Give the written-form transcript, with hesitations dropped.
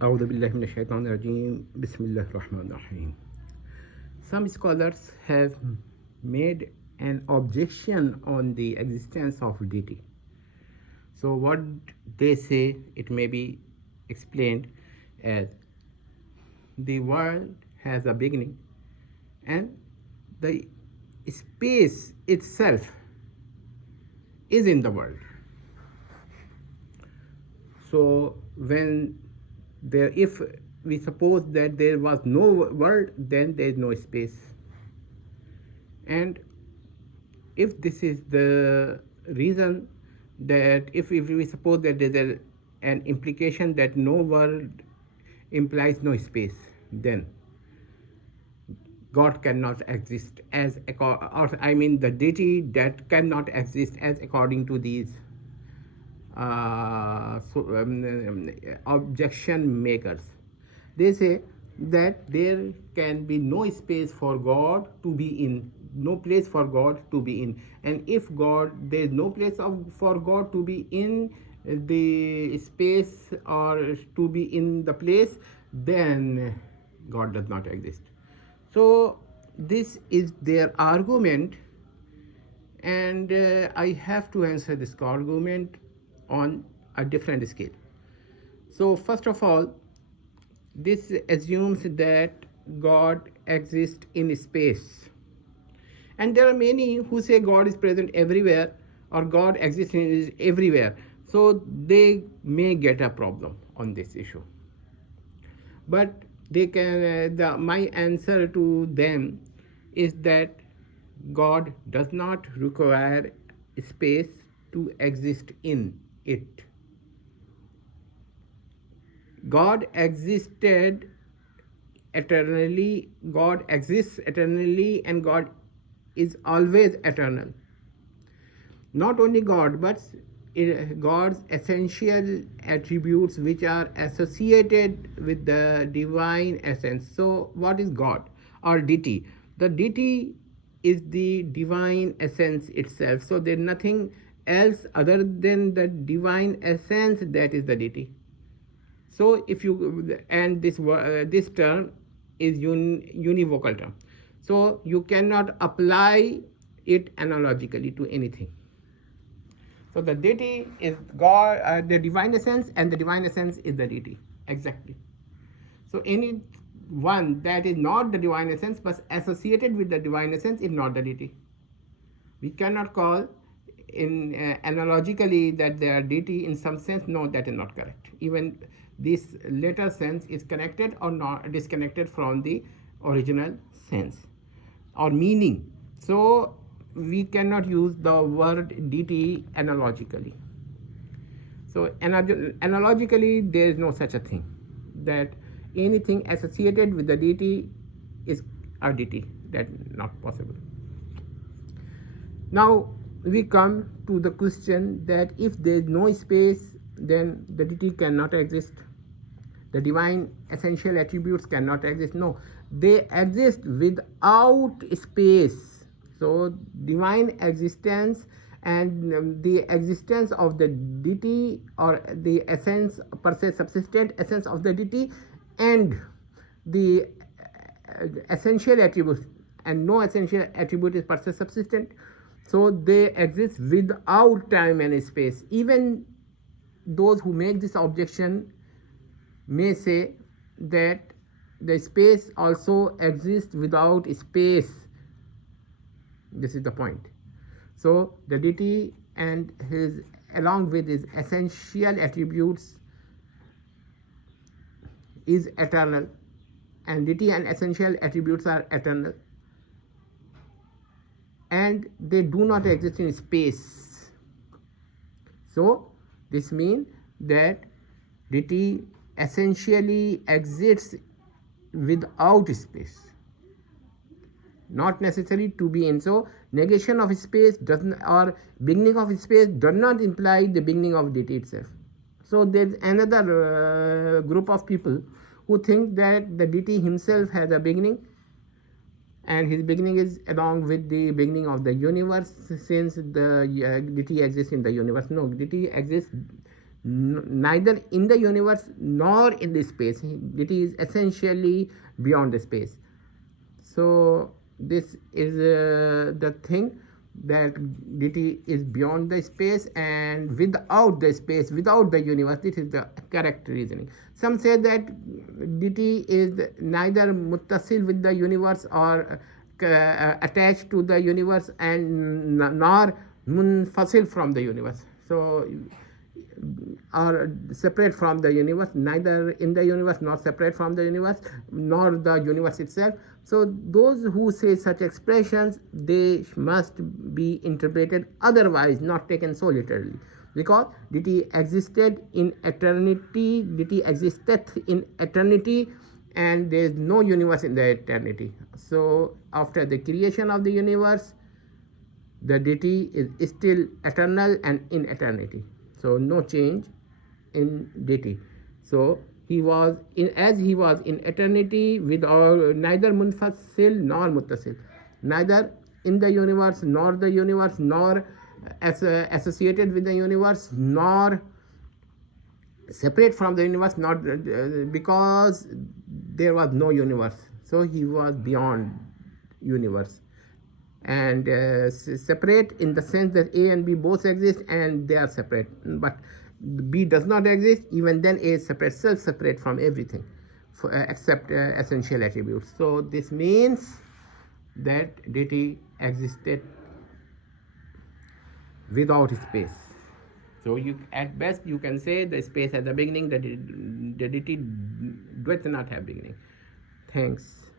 أعوذ بالله من الشيطان الرجيم بسم الله الرحمن الرحيم. Some scholars have made an objection on the existence of deity. So what they say, it may be explained as the world has a beginning and the space itself is in the world. So if we suppose that there was no world, then there is no space. And if this is the reason, that if we suppose that there is an implication that no world implies no space, then God cannot exist the deity that cannot exist as according to these objection makers. They say that there can be no space for God to be in, no place for God to be in, and if there is no place for God to be in the space or to be in the place, then God does not exist. So this is their argument, and I have to answer this argument on a different scale. So first of all, this assumes that God exists in space. And there are many who say God is present everywhere or God exists everywhere. So they may get a problem on this issue. But they can. My answer to them is that God does not require space to exist in it. God existed eternally, God exists eternally, and God is always eternal. Not only God, but God's essential attributes which are associated with the divine essence. So what is God or deity? The deity is the divine essence itself. So there is nothing else other than the divine essence that is the deity. So if you, and this term is univocal term. So you cannot apply it analogically to anything. So the deity is God, the divine essence, and the divine essence is the deity. Exactly. So any one that is not the divine essence but associated with the divine essence is not the deity. We cannot call analogically that they are deity in some sense. No, that is not correct. Even this later sense is connected or not disconnected from the original sense or meaning. So we cannot use the word deity analogically. So analogically, there is no such a thing that anything associated with the deity is a deity. That's not possible. Now we come to the question that if there is no space, then the deity cannot exist. The divine essential attributes cannot exist. No, they exist without space. So divine existence and the existence of the deity or the essence per se, subsistent essence of the deity, and the essential attributes, and no essential attribute is per se subsistent. So they exist without time and space. Even those who make this objection may say that the space also exists without space. This is the point. So the deity and his, along with his essential attributes, is eternal, and deity and essential attributes are eternal, and they do not exist in space. So this means that deity essentially exists without space, not necessary to be in. So negation of space doesn't, or beginning of space does not imply the beginning of deity itself. So there's another group of people who think that the deity himself has a beginning, and his beginning is along with the beginning of the universe, since the deity exists in the universe. No, deity exists neither in the universe nor in the space. Deity is essentially beyond the space. So this is the thing, that deity is beyond the space and without the space, without the universe. This is the correct reasoning. Some say that deity is neither muttasil with the universe or attached to the universe, and nor munfasil from the universe. So are separate from the universe, neither in the universe nor separate from the universe, nor the universe itself. So those who say such expressions, they must be interpreted otherwise, not taken so literally, because deity existed in eternity, deity existeth in eternity, and there is no universe in the eternity. So after the creation of the universe, the deity is still eternal and in eternity. So no change in deity. So he was as he was in eternity, without neither munfasil nor muttasil, neither in the universe nor the universe, nor associated with the universe, nor separate from the universe, not because there was no universe. So he was beyond universe, and separate in the sense that A and B both exist and they are separate, but B does not exist. Even then A is separate, self-separate from everything, except essential attributes. So this means that deity existed without space. So you, at best, you can say the space has a beginning, that the deity does not have beginning. Thanks.